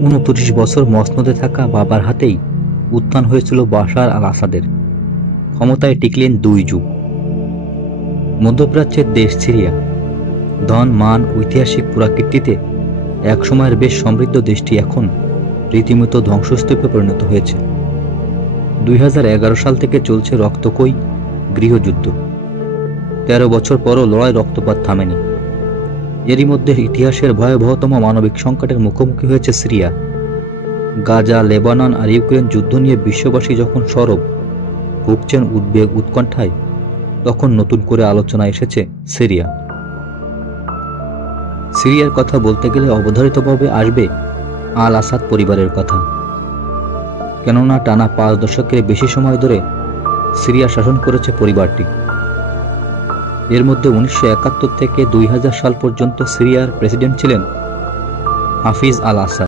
29 বছর মসনদে থাকা বাবার হাতেই উত্থান হয়েছিল বাশার আল আসাদের। ক্ষমতায় টিকলেন 2 যুগ। মধ্যপ্রাচ্যের দেশ সিরিয়া ধন, মান, ঐতিহাসিক পুরাকীর্তিতে একসময়ের বেশ সমৃদ্ধ দেশটি এখন রীতিমতো ধ্বংসস্তূপে পরিণত হয়েছে। 2011 সাল থেকে চলছে রক্তক্ষয়ী গৃহযুদ্ধ। 13 বছর পরও লড়াই, রক্তপাত থামেনি। এরই মধ্যে ইতিহাসের ভয়াবহতম মানবিক সংকটের মুখোমুখি হয়েছে সিরিয়া। গাজা, লেবানন আর ইউক্রেন যুদ্ধ নিয়ে বিশ্ববাসী যখন সরব, ভুগছেন উদ্বেগ, উৎকণ্ঠায়, তখন নতুন করে আলোচনায় এসেছে সিরিয়া। সিরিয়ার কথা বলতে গেলে অবধারিতভাবে আসবে আল আসাদ পরিবারের কথা। কেননা টানা 5 দশকের বেশি সময় ধরে সিরিয়া শাসন করেছে পরিবারটি। এর মধ্যে 1971 থেকে 2000 সাল পর্যন্ত সিরিয়ার প্রেসিডেন্ট ছিলেন হাফিজ আল আসাদ।